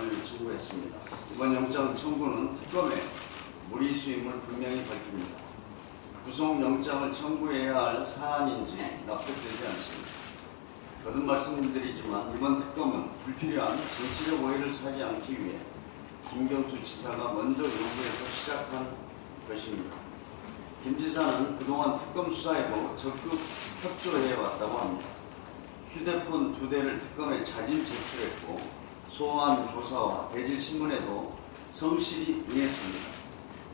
영장을 청구했습니다. 이번 영장 청구는 특검의 무리수임을 분명히 밝힙니다. 구속영장을 청구해야 할 사안인지 납득되지 않습니다. 거듭 말씀드리지만 이번 특검은 불필요한 정치적 오해를 사지 않기 위해 김경수 지사가 먼저 요구해서 시작한 것입니다. 김 지사는 그동안 특검 수사에도 적극 협조해왔다고 합니다. 휴대폰 2대를 특검에 자진 제출했고 소환 조사와 대질 신문에도 성실히 응했습니다.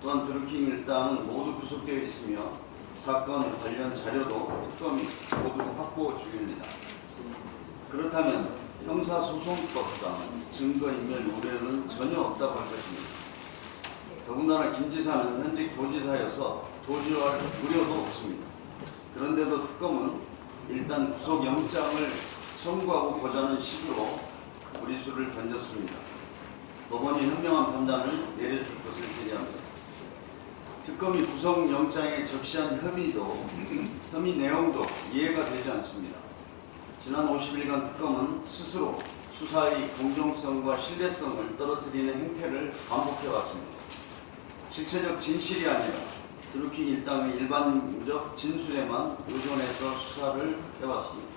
또한 드루킹 일당은 모두 구속되어 있으며 사건 관련 자료도 특검이 모두 확보 중입니다. 그렇다면 형사소송법상 증거인멸 우려는 전혀 없다고 할 것입니다. 더군다나 김 지사는 현직 도지사여서 도주할 우려도 없습니다. 그런데도 특검은 일단 구속영장을 청구하고 보자는 식으로 무리수를 던졌습니다. 법원이 현명한 판단을 내려줄 것을 기대합니다. 특검이 구속영장에 적시한 혐의 내용도 이해가 되지 않습니다. 지난 50일간 특검은 스스로 수사의 공정성과 신뢰성을 떨어뜨리는 행태를 반복해왔습니다. 실체적 진실이 아니라 드루킹 일당의 일반적 진술에만 의존해서 수사를 해왔습니다.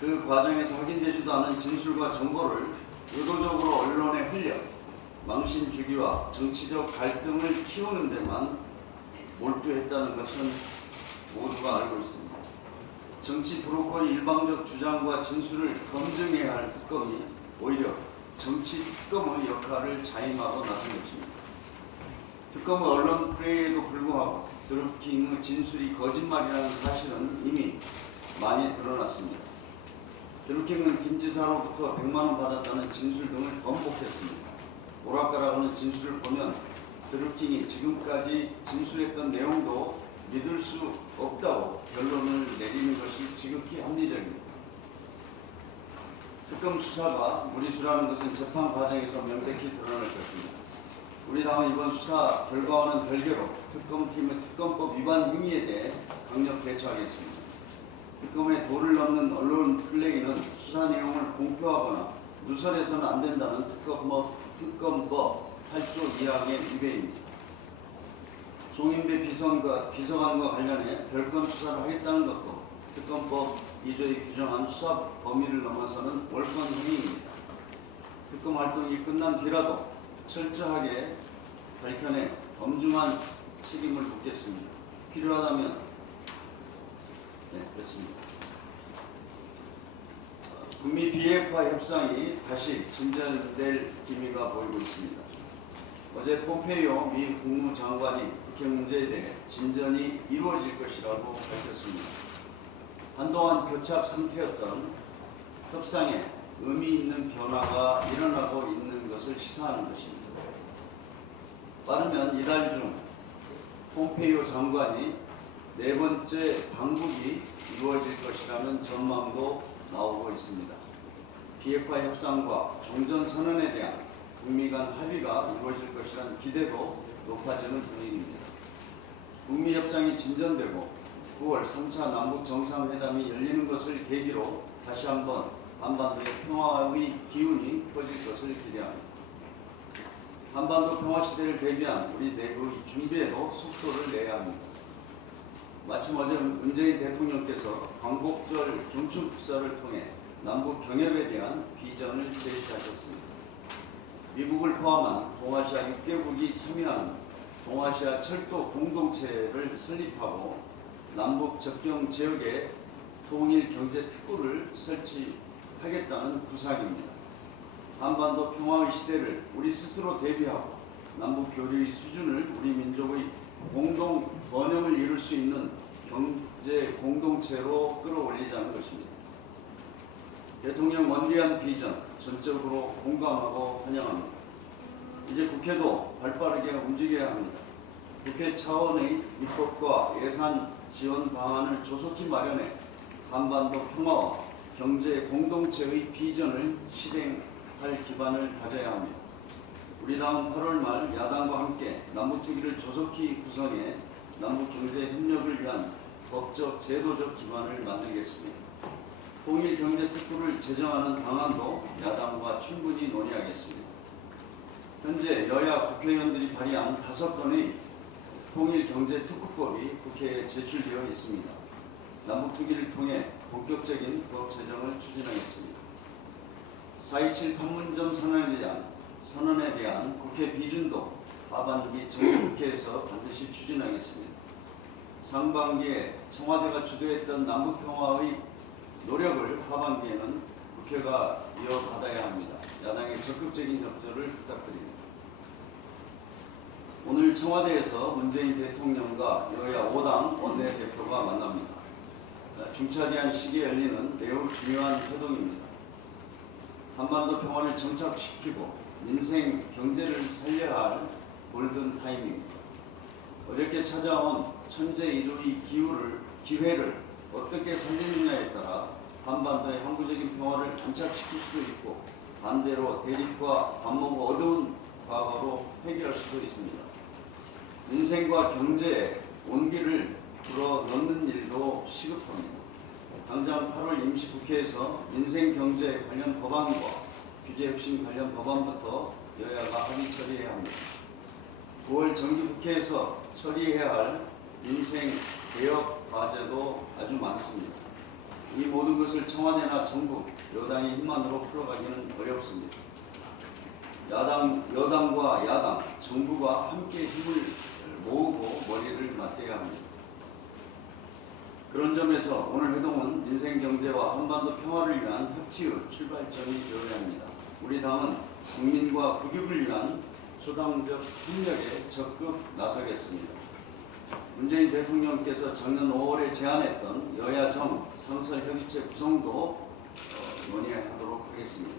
그 과정에서 확인되지도 않은 진술과 정보를 의도적으로 언론에 흘려 망신 주기와 정치적 갈등을 키우는 데만 몰두했다는 것은 모두가 알고 있습니다. 정치 브로커의 일방적 주장과 진술을 검증해야 할 특검이 오히려 정치 특검의 역할을 자임하고 나선 것입니다. 특검은 언론 플레이에도 불구하고 드루킹의 진술이 거짓말이라는 사실은 이미 많이 드러났습니다. 드루킹은 김 지사로부터 100만 원 받았다는 진술 등을 번복했습니다. 오락가락하는 진술을 보면 드루킹이 지금까지 진술했던 내용도 믿을 수 없다고 결론을 내리는 것이 지극히 합리적입니다. 특검 수사가 무리수라는 것은 재판 과정에서 명백히 드러날 것입니다. 우리 당은 이번 수사 결과와는 별개로 특검팀의 특검법 위반 행위에 대해 강력 대처하겠습니다. 특검의 도를 넘는 언론 플레이는 수사 내용을 공표하거나 누설해서는 안 된다는 특검법 8조 2항의 위배입니다. 송인배 비서관과 관련해 별건 수사를 하겠다는 것도 특검법 2조에 규정한 수사 범위를 넘어서는 월권 행위입니다. 특검 활동이 끝난 뒤라도 철저하게 밝혀내 엄중한 책임을 묻겠습니다. 필요하다면 그렇습니다. 북미 비핵화 협상이 다시 진전될 기미가 보이고 있습니다. 어제 폼페이오 미 국무장관이 북핵 문제에 대해 진전이 이루어질 것이라고 밝혔습니다. 한동안 교착 상태였던 협상에 의미 있는 변화가 일어나고 있는 것을 시사하는 것입니다. 빠르면 이달 중 폼페이오 장관이 4번째 방북이 이루어질 것이라는 전망도 나오고 있습니다. 비핵화 협상과 종전선언에 대한 북미 간 합의가 이루어질 것이라는 기대도 높아지는 분위기입니다. 북미 협상이 진전되고 9월 3차 남북 정상회담이 열리는 것을 계기로 다시 한번 한반도의 평화의 기운이 퍼질 것을 기대합니다. 한반도 평화시대를 대비한 우리 내부의 준비에도 속도를 내야 합니다. 마침 어제 문재인 대통령께서 광복절 경축 축사를 통해 남북 경협에 대한 비전을 제시하셨습니다. 미국을 포함한 동아시아 6개국이 참여하는 동아시아 철도 공동체를 설립하고 남북 접경 지역에 통일 경제 특구를 설치하겠다는 구상입니다. 한반도 평화의 시대를 우리 스스로 대비하고 남북 교류의 수준을 우리 민족의 공동 번영을 이룰 수 있는 경제 공동체로 끌어올리자는 것입니다. 대통령 원대한 비전 전적으로 공감하고 환영합니다. 이제 국회도 발빠르게 움직여야 합니다. 국회 차원의 입법과 예산 지원 방안을 조속히 마련해 한반도 평화와 경제 공동체의 비전을 실행할 기반을 다져야 합니다. 우리 당은 8월 말 야당과 함께 남북특위를 조속히 구성해 남북경제 협력을 위한 법적 제도적 기반을 만들겠습니다. 통일경제특구를 제정하는 방안도 야당과 충분히 논의하겠습니다. 현재 여야 국회의원들이 발의한 5건의 통일경제특구법이 국회에 제출되어 있습니다. 남북특위를 통해 본격적인 법 제정을 추진하겠습니다. 4.27 판문점 선언에 대한 국회 비준도 하반기 정기국회에서 반드시 추진하겠습니다. 상반기에 청와대가 주도했던 남북평화의 노력을 하반기에는 국회가 이어받아야 합니다. 야당의 적극적인 협조를 부탁드립니다. 오늘 청와대에서 문재인 대통령과 여야 5당 원내대표가 만납니다. 중차대한 시기에 열리는 매우 중요한 회동입니다. 한반도 평화를 정착시키고 민생, 경제를 살려야 할 골든 타임입니다. 어렵게 찾아온 천재이도의 기회를 어떻게 살리느냐에 따라 한반도의 항구적인 평화를 안착시킬 수도 있고 반대로 대립과 반목과 어두운 과거로 해결할 수도 있습니다. 민생과 경제에 온기를 불어넣는 일도 시급합니다. 당장 8월 임시국회에서 민생 경제 관련 법안과 규제혁신 관련 법안부터 여야가 합의 처리해야 합니다. 9월 정기국회에서 처리해야 할 민생 개혁 과제도 아주 많습니다. 이 모든 것을 청와대나 정부, 여당의 힘만으로 풀어가기는 어렵습니다. 여당과 야당, 정부가 함께 힘을 모으고 머리를 맞대야 합니다. 그런 점에서 오늘 회동은 민생 경제와 한반도 평화를 위한 협치의 출발점이 되어야 합니다. 우리 당은 국민과 국익을 위한 소당적 협력에 적극 나서겠습니다. 문재인 대통령께서 작년 5월에 제안했던 여야정 상설협의체 구성도 논의하도록 하겠습니다.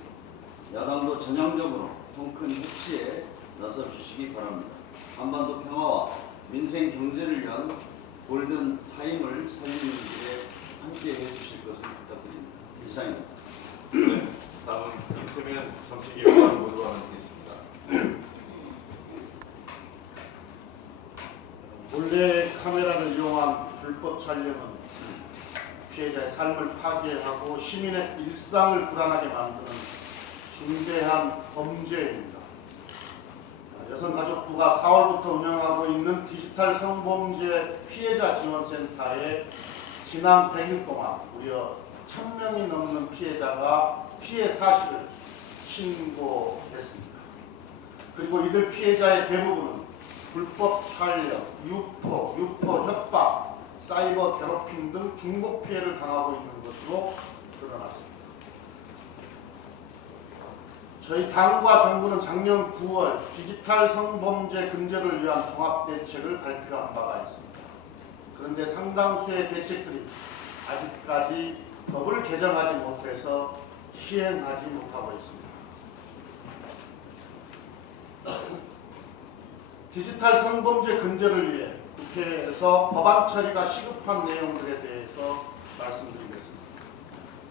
야당도 전향적으로 통큰 협치에 나서 주시기 바랍니다. 한반도 평화와 민생 경제를 위한 골든 타임을 살리는 일에 함께 해주실 것을 부탁드립니다. 이상입니다. 네, 다음은 김태면 정치개혁관 모두와 함께 있습니다. 몰래 카메라를 이용한 불법 촬영은 피해자의 삶을 파괴하고 시민의 일상을 불안하게 만드는 중대한 범죄입니다. 여성가족부가 4월부터 운영하고 있는 디지털 성범죄 피해자 지원센터에 지난 100일 동안 무려 1000명이 넘는 피해자가 피해 사실을 신고했습니다. 그리고 이들 피해자의 대부분은 불법 촬영, 유포 협박, 사이버 괴롭힘 등 중복 피해를 당하고 있는 것으로 드러났습니다. 저희 당과 정부는 작년 9월 디지털 성범죄 근절을 위한 종합대책을 발표한 바가 있습니다. 그런데 상당수의 대책들이 아직까지 법을 개정하지 못해서 시행하지 못하고 있습니다. 디지털 성범죄 근절을 위해 국회에서 법안 처리가 시급한 내용들에 대해서 말씀드리겠습니다.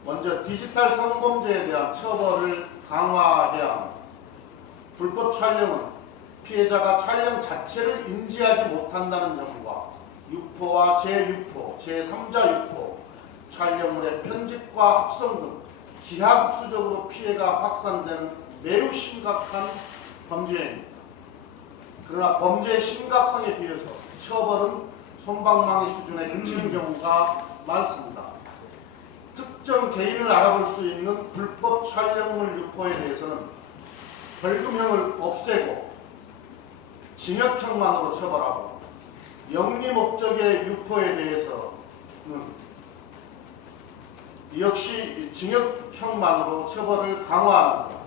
먼저 디지털 성범죄에 대한 처벌을 강화해야 합니다. 불법 촬영은 피해자가 촬영 자체를 인지하지 못한다는 점과 유포와 재유포, 제3자 유포, 촬영물의 편집과 합성 등 기하급수적으로 피해가 확산되는 매우 심각한 범죄입니다. 그러나 범죄의 심각성에 비해서 처벌은 솜방망이 수준에 그치는 경우가 많습니다. 특정 개인을 알아볼 수 있는 불법 촬영물 유포에 대해서는 벌금형을 없애고 징역형만으로 처벌하고 영리 목적의 유포에 대해서는 역시 징역형만으로 처벌을 강화합니다.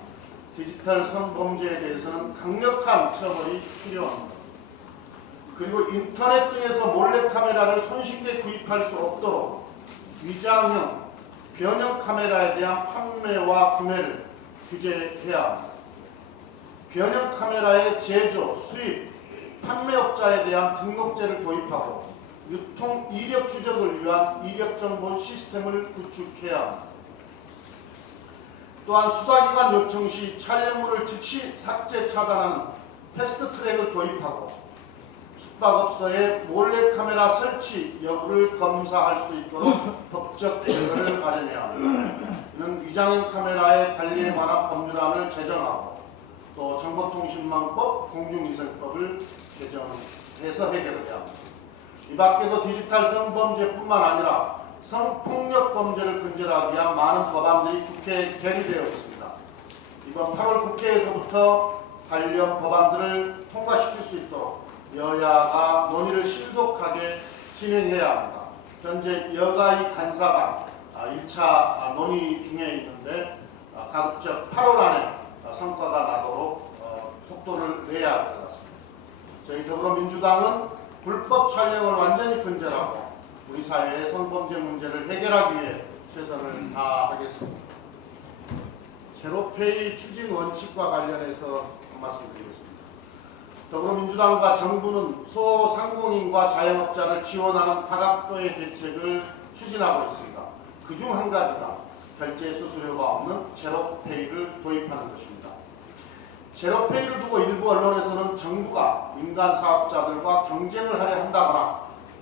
디지털 성범죄에 대해서는 강력한 처벌이 필요합니다. 그리고 인터넷 등에서 몰래카메라를 손쉽게 구입할 수 없도록 위장형, 변형 카메라에 대한 판매와 구매를 규제해야 합니다. 변형 카메라의 제조, 수입, 판매업자에 대한 등록제를 도입하고 유통 이력 추적을 위한 이력 정보 시스템을 구축해야 합니다. 또한 수사기관 요청 시 촬영물을 즉시 삭제 차단하는 패스트트랙을 도입하고 숙박업소에 몰래카메라 설치 여부를 검사할 수 있도록 법적 근거를 마련해야 합니다. 이는 위장형 카메라의 관리에 관한 법률안을 제정하고 또 정보통신망법, 공중위생법을 개정해서 해결해야 합니다. 이 밖에도 디지털 성범죄뿐만 아니라 성폭력 범죄를 근절하기 위한 많은 법안들이 국회에 계류되어 있습니다. 이번 8월 국회에서부터 관련 법안들을 통과시킬 수 있도록 여야가 논의를 신속하게 진행해야 합니다. 현재 여가위 간사가 1차 논의 중에 있는데 가급적 8월 안에 성과가 나도록 속도를 내야 할 것 같습니다. 저희 더불어민주당은 불법 촬영을 완전히 근절하고 우리 사회의 성범죄 문제를 해결하기 위해 최선을 다하겠습니다. 제로페이 추진 원칙과 관련해서 한 말씀 드리겠습니다. 더불어민주당과 정부는 소상공인과 자영업자를 지원하는 다각도의 대책을 추진하고 있습니다. 그중 한 가지가 결제 수수료가 없는 제로페이를 도입하는 것입니다. 제로페이를 두고 일부 언론에서는 정부가 민간 사업자들과 경쟁을 하려 한다거나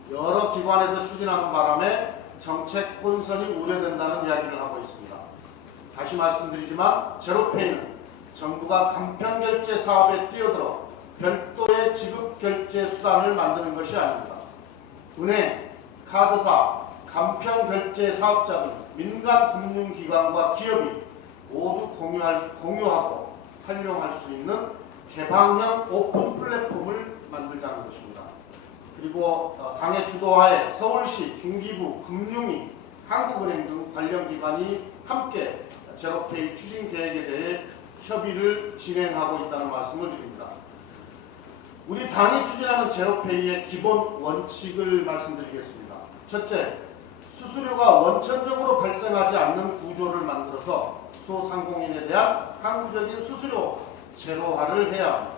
여러 기관에서 추진하는 바람에 정책 혼선이 우려된다는 이야기를 하고 있습니다. 다시 말씀드리지만 제로페이는 정부가 간편결제 사업에 뛰어들어 별도의 지급결제 수단을 만드는 것이 아닙니다. 은행, 카드사, 간편결제 사업자 등 민간 금융기관과 기업이 모두 공유하고 활용할 수 있는 개방형 오픈 플랫폼을 만들자는 것입니다. 그리고 당의 주도하에 서울시, 중기부, 금융위, 한국은행 등 관련 기관이 함께 제로페이 추진 계획에 대해 협의를 진행하고 있다는 말씀을 드립니다. 우리 당이 추진하는 제로페이의 기본 원칙을 말씀드리겠습니다. 첫째, 수수료가 원천적으로 발생하지 않는 구조를 만들어서 소상공인에 대한 항구적인 수수료 제로화를 해야 합니다.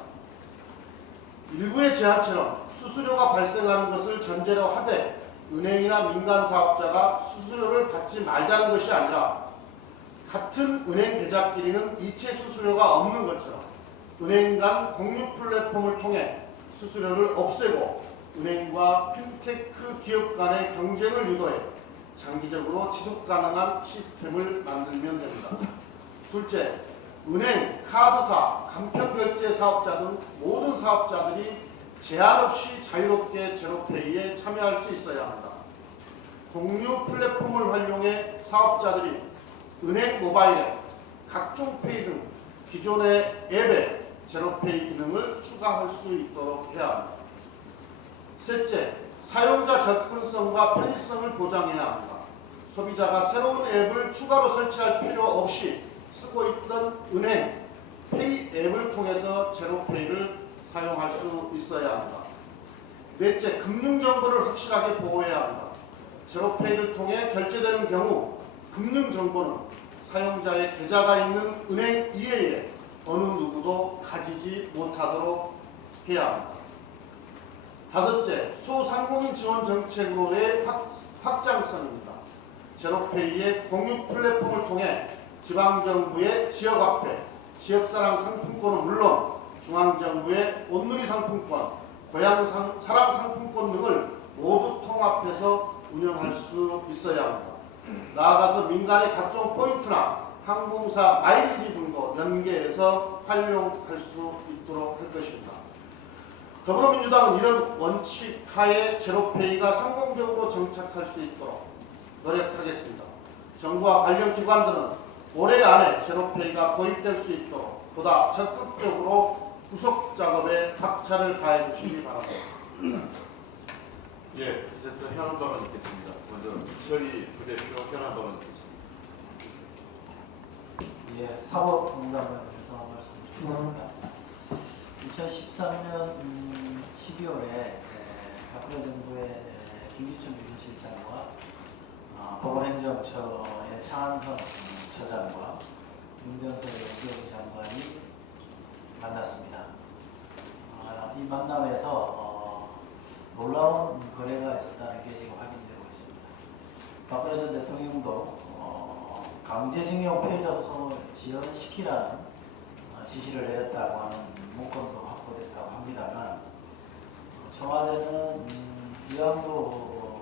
일부의 제안처럼 수수료가 발생하는 것을 전제로 하되 은행이나 민간 사업자가 수수료를 받지 말자는 것이 아니라 같은 은행 계좌끼리는 이체 수수료가 없는 것처럼 은행 간 공유 플랫폼을 통해 수수료를 없애고 은행과 핀테크 기업 간의 경쟁을 유도해 장기적으로 지속 가능한 시스템을 만들면 됩니다. 둘째, 은행, 카드사, 간편결제 사업자 등 모든 사업자들이 제한 없이 자유롭게 제로페이에 참여할 수 있어야 합니다. 공유 플랫폼을 활용해 사업자들이 은행 모바일 앱, 각종 페이 등 기존의 앱에 제로페이 기능을 추가할 수 있도록 해야 합니다. 셋째, 사용자 접근성과 편의성을 보장해야 합니다. 소비자가 새로운 앱을 추가로 설치할 필요 없이 쓰고 있던 은행, 페이 앱을 통해서 제로페이를 사용할 수 있어야 합니다. 넷째, 금융정보를 확실하게 보호해야 합니다. 제로페이를 통해 결제되는 경우 금융정보는 사용자의 계좌가 있는 은행 이외에 어느 누구도 가지지 못하도록 해야 합니다. 다섯째, 소상공인 지원 정책으로의 확장성입니다. 제로페이의 공유 플랫폼을 통해 지방정부의 지역화폐, 지역사랑 상품권은 물론 중앙정부의 온누리 상품권, 고향사랑 상품권 등을 모두 통합해서 운영할 수 있어야 합니다. 나아가서 민간의 각종 포인트나 항공사 마일리지 등도 연계해서 활용할 수 있도록 할 것입니다. 더불어민주당은 이런 원칙 하에 제로페이가 성공적으로 정착할 수 있도록 노력하겠습니다. 정부와 관련 기관들은 올해 안에 제로페이가 도입될 수 있도록 보다 적극적으로 구속 작업에 박차를 가해 주시기 바랍니다. 예, 이제부터 현안 발언 있겠습니다. 먼저 이철희 부대표 현안 발언 있겠습니다. 예, 사법공단을 해서 말씀드리겠습니다. 2013년 12월에 박근혜 정부의 김기춘 비서실장과 법원행정처의 차한선 처장과 윤병석 외교부 장관이 만났습니다. 이 만남에서 놀라운 거래가 있었다는 게 지금 확인되고 있습니다. 박근혜 전 대통령도 강제징용 피해자 구성을 지연시키라는 지시를 내렸다고 하는 문건도 확보됐다고 합니다만 청와대는 위안부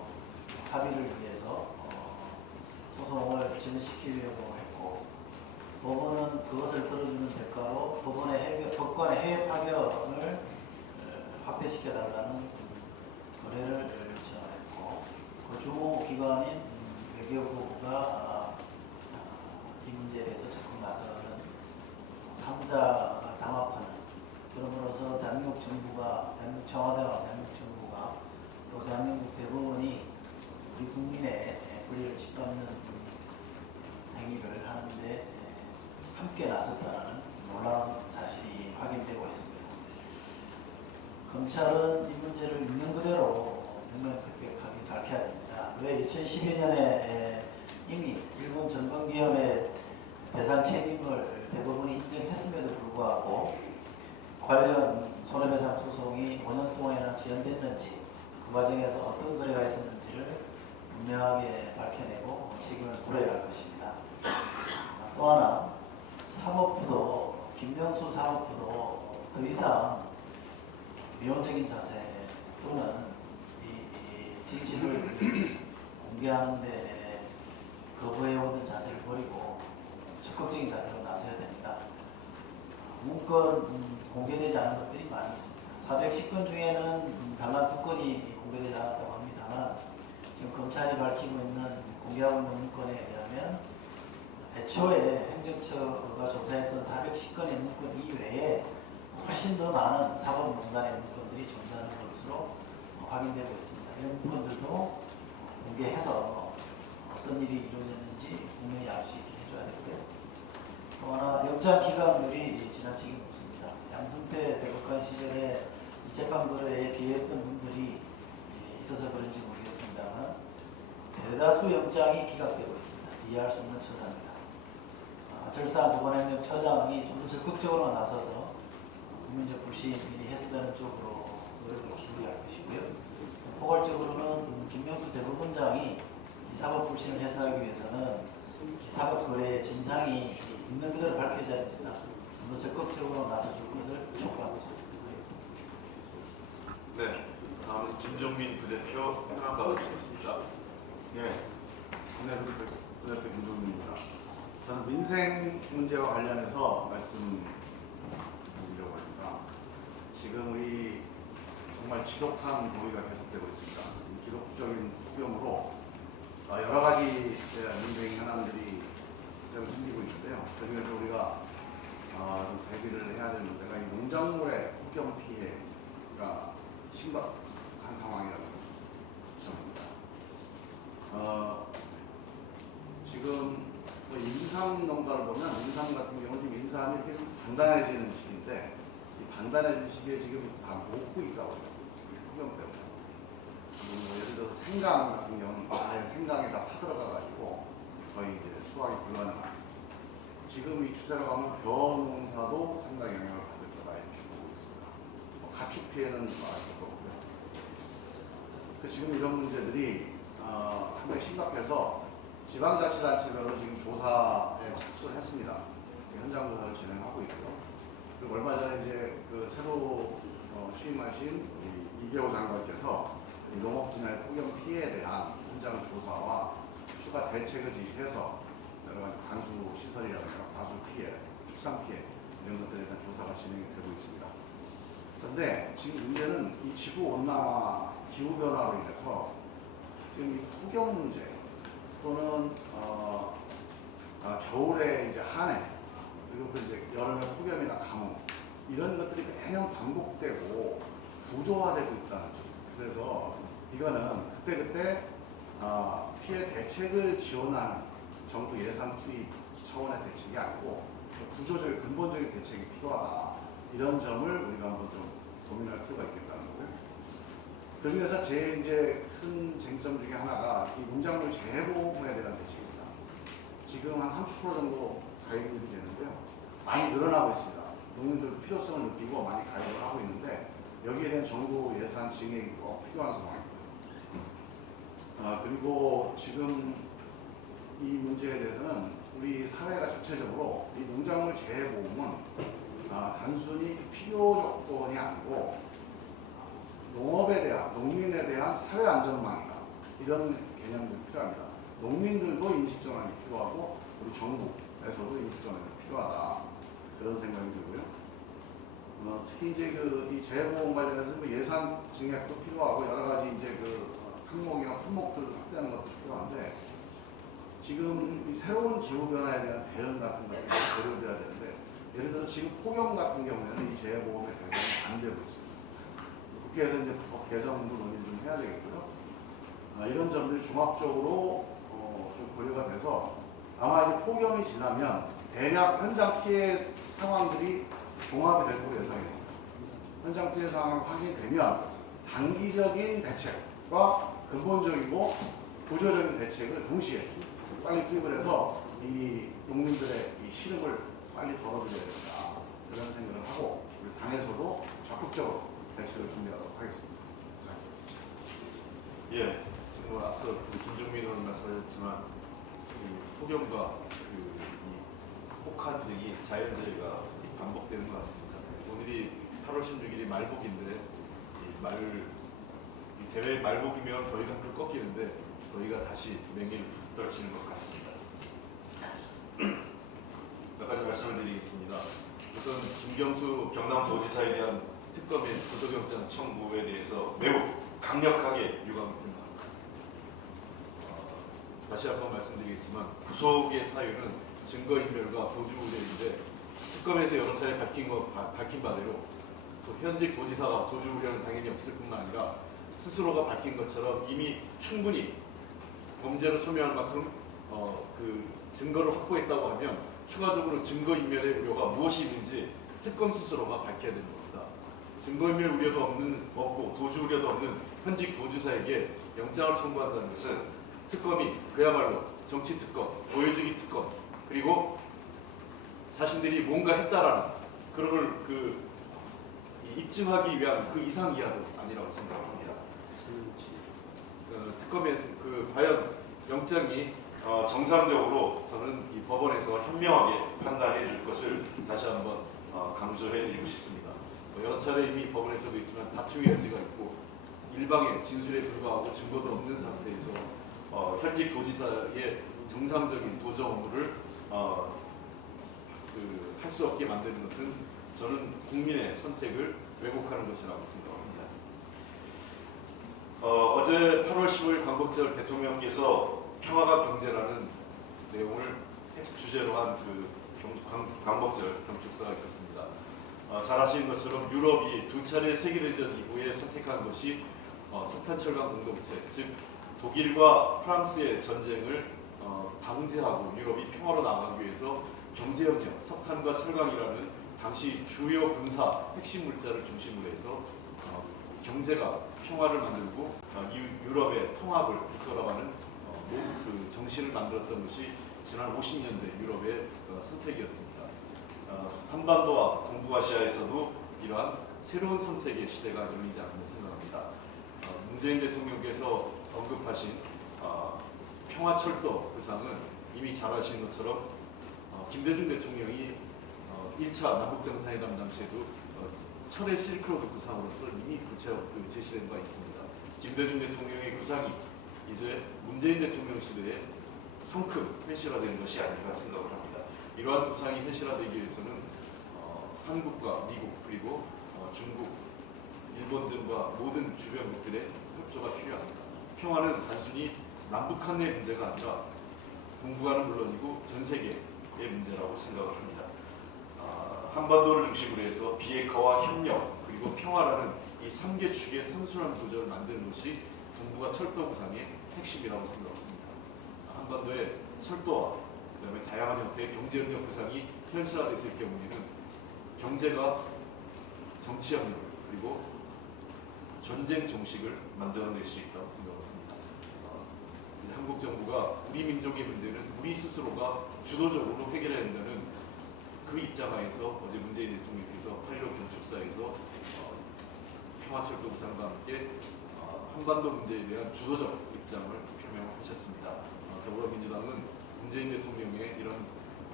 합의를 위해서 소송을 진행시키려고 했고, 법원은 그것을 들어주는 대가로 법관의 해외 파견을 확대시켜달라는 거래를 요청했고, 그 주무 기관인 외교부가 이 문제에 대해서 적극 나서는 3자 담합하는, 그러므로서 대한민국 정부가, 대한민국 청와대와 대한민국 정부가 또 대한민국 대법원이 우리 국민의 불의를 짓밟는 행위를 하는데 함께 나섰다는 놀라운 사실이 확인되고 있습니다. 검찰은 이 문제를 있는 그대로 명명백백하게 밝혀야 됩니다. 왜 2012년에 이미 일본 전범기업의 배상 책임을 대법원이 인정했음에도 불구하고 관련 손해배상 소송이 5년 동안이나 지연됐는지, 그 과정에서 어떤 거래가 있었는지를 분명하게 밝혀내고 책임을 물어야 할 것입니다. 또 하나, 사법부도, 김명수 사법부도 더 이상 미온적인 자세 또는 이 진실을 공개하는데 거부해오던 자세를 버리고 적극적인 자세로 나서야 됩니다. 문건 공개되지 않은 것들이 많이 있습니다. 410건 중에는 단한 2건이 공개되지 않았다고 합니다만, 지금 검찰이 밝히고 있는 공개하고 있는 문건에 의하면 애초에 행정처가 조사했던 410건의 문건 이외에 훨씬 더 많은 사법농단의 문건들이 존재하는 것으로 확인되고 있습니다. 이런 문건들도 공개해서 어떤 일이 이루어졌는지 국민이 알 수 있게 해줘야 되고요. 또 하나, 영장 기각률이 지나치게 높습니다. 양승태 대법관 시절에 이 재판거래에 기여했던 분들이 있어서 그런지 모르겠습니다만 대다수 영장이 기각되고 있습니다. 이해할 수 없는 처사입니다. 절산 보건행정처장이 좀 더 적극적으로 나서서 국민적 불신이 해소되는 쪽으로 노력을 기울여야 할 것이고요. 포괄적으로는 김명수 대법원장이 이 사법 불신을 해소하기 위해서는 사법거래의 진상이 있는 그대로 밝혀져야 됩니다. 좀 더 적극적으로 나서줄 것을 촉구합니다. 네, 다음은 김종민 부대표 현안 받아주시겠습니다. 예, 부대표 김종민입니다. 저는 민생 문제와 관련해서 말씀드리려고 합니다. 지금 우리 정말 지독한 더위가 계속되고 있습니다. 이 기록적인 폭염으로 여러 가지 민생 현안들이 새로 생기고 있는데요. 그중에서 우리가 좀 대비를 해야 되는 문제가 이 농작물의 폭염 피해가 심각한 상황이라는 점입니다. 지금 인삼 농가를 보면 인삼 같은 경우는 지금 인삼이 이렇게 좀 단단해지는 시기인데 이 단단해지는 시기에 지금 다 먹고 있다고 해요. 폭염 때문에. 예를 들어서 생강 같은 경우는 아예 생강에 다 타들어가가지고 거의 이제 수확이 불가능합니다. 지금 이 추세로 가면 벼 농사도 상당히 영향을 받을 거다 이렇게 보고 있습니다. 가축 피해는 말할 것도 없고요. 지금 이런 문제들이 상당히 심각해서 지방자치단체별로 지금 조사에 착수를 했습니다. 현장 조사를 진행하고 있고요. 그리고 얼마 전에 이제 그 새로 취임하신 우리 이계호 장관께서 농업 분야의 폭염 피해에 대한 현장 조사와 추가 대책을 지시해서 여러 가지 관수 시설이라든가 과수 피해, 축산 피해 이런 것들에 대한 조사가 진행이 되고 있습니다. 그런데 지금 문제는 이 지구 온난화, 기후 변화로 인해서 지금 이 폭염 문제 또는 겨울에 이제 한해 그리고 또 이제 여름에 폭염이나 가뭄 이런 것들이 매년 반복되고 구조화되고 있다는 점. 그래서 이거는 그때그때 피해 대책을 지원하는 정부 예산 투입 차원의 대책이 아니고 구조적인 근본적인 대책이 필요하다. 이런 점을 우리가 한번 좀 고민할 필요가 있겠다는 거고요. 그중에서 제일 이제 큰 쟁점 중에 하나가 이 농작물 재보험에 대한 대책입니다. 지금 한 30% 정도 가입이 되는데요. 많이 늘어나고 있습니다. 농민들 필요성을 느끼고 많이 가입을 하고 있는데 여기에 대한 정부 예산 증액이 꼭 필요한 상황이고요. 그리고 지금 이 문제에 대해서는 우리 사회가 전체적으로 이 농작물 재보험은 단순히 필요 조건이 아니고 농업에 대한, 농민에 대한 사회 안전망이다. 이런 개념들이 필요합니다. 농민들도 인식 전환이 필요하고 우리 정부에서도 인식 전환이 필요하다. 그런 생각이 들고요. 특히 이제 이 재해보험 관련해서 뭐 예산 증액도 필요하고 여러 가지 이제 항목이나 품목들을 확대하는 것도 필요한데 지금 이 새로운 기후 변화에 대한 대응 같은 것들이 고려돼야 되는데 예를 들어 지금 폭염 같은 경우에는 이 재해보험의 대상이 안 되고 있습니다. 국회에서 이제 법 개정도 논의를 좀 해야 되겠고요. 이런 점들이 종합적으로 좀 고려가 돼서 아마 이제 폭염이 지나면 대략 현장 피해 상황들이 종합이 될 걸로 예상이 됩니다. 현장 피해 상황이 확인되면 단기적인 대책과 근본적이고 구조적인 대책을 동시에 빨리 투입을 해서 이 농민들의 이 시름을 빨리 덜어드려야 된다. 그런 생각을 하고 우리 당에서도 적극적으로 대책을 준비하도록 하겠습니다. 예, 정말 앞서 김종민 의원 말씀하셨지만 폭염과 이 혹한 등이 자연재해가 반복되는 것 같습니다. 오늘이 8월 16일이 말복인데 이 대회 말복이면 더위가 불 꺾이는데 더위가 다시 맹일 떨치는 것 같습니다. 몇 가지 말씀을 드리겠습니다. 우선 김경수 경남도지사에 대한 특검의 구속영장 청구에 대해서 매우 강력하게 유감입니다. 다시 한번 말씀드리겠지만 구속의 사유는 증거인멸과 도주 우려인데 특검에서 여러 차례 밝힌 바대로 또 현직 도지사가 도주 우려는 당연히 없을 뿐만 아니라 스스로가 밝힌 것처럼 이미 충분히 범죄로 소명할 만큼 그 증거를 확보했다고 하면 추가적으로 증거인멸의 우려가 무엇이 있는지 특검 스스로가 밝혀야 되는 겁니다. 증거인멸 우려도 없고 도주 우려도 없는 현직 도지사에게 영장을 청구한다는 것은 특검이 그야말로 정치 특검, 보여주기 특검, 그리고 자신들이 뭔가 했다라는 그런 걸 입증하기 위한 그 이상 이하도 아니라고 생각합니다. 특검에서 과연 영장이 정상적으로 저는 이 법원에서 현명하게 판단해 줄 것을 다시 한번 강조해 드리고 싶습니다. 여러 차례 이미 법원에서도 있지만 다툼의 여지가 있고 일방의 진술에 불과하고 증거도 없는 상태에서 현직 도지사의 정상적인 도정 업무를 할 수 없게 만드는 것은 저는 국민의 선택을 왜곡하는 것이라고 생각합니다. 어제 8월 15일 광복절 대통령께서 평화가 경제라는 내용을 주제로 한 광복절 경축사가 있었습니다. 잘 아시는 것처럼 유럽이 두 차례 세계대전 이후에 선택한 것이 석탄철강 공동체, 즉 독일과 프랑스의 전쟁을 방지하고 유럽이 평화로 나가기 위해서 경제협력, 석탄과 철강이라는 당시 주요 군사 핵심 물자를 중심으로 해서 경제가 평화를 만들고 유럽의 통합을 이끌어가는 그 정신을 만들었던 것이 지난 50년대 유럽의 선택이었습니다. 한반도와 동북아시아에서도 이러한 새로운 선택의 시대가 열리지 않았나 생각합니다. 문재인 대통령께서 언급하신 평화철도 구상은 이미 잘 아시는 것처럼 김대중 대통령이 1차 남북정상회담 당시에도 철의 실크로드 구상으로서 이미 제시된 바 있습니다. 김대중 대통령의 구상이 이제 문재인 대통령 시대에 성큼 현실화되는 것이 아닌가 생각을 합니다. 이러한 구상이 현실화되기 위해서는 한국과 미국 그리고 중국, 일본 등과 모든 주변국들의 협조가 필요합니다. 평화는 단순히 남북한 내 문제가 아니라 동북아는 물론이고 전 세계의 문제라고 생각을 합니다. 한반도를 중심으로 해서 비핵화와 협력 그리고 평화라는 이 3개 축의 선순환 구조를 만드는 것이 동북아 철도 구상의 핵심이라고 생각합니다. 한반도의 철도와 그다음에 다양한 형태의 경제협력 구상이 현실화됐을 경우에는 경제가 정치협력 그리고 전쟁 정식을 만들어낼 수 있다고 생각합니다. 한국 정부가 우리 민족의 문제는 우리 스스로가 주도적으로 해결해야 된다는 그 입장하에서 어제 문재인 대통령께서 8.15 경축사에서 평화철도 구상과 함께 한반도 문제에 대한 주도적 입장을 표명하셨습니다. 더불어민주당은 문재인 대통령의 이런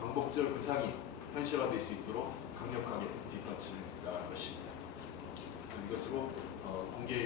광복절 구상이 현실화될 수 있도록 강력하게 뒷받침해 나갈 것입니다. 이것으로 공개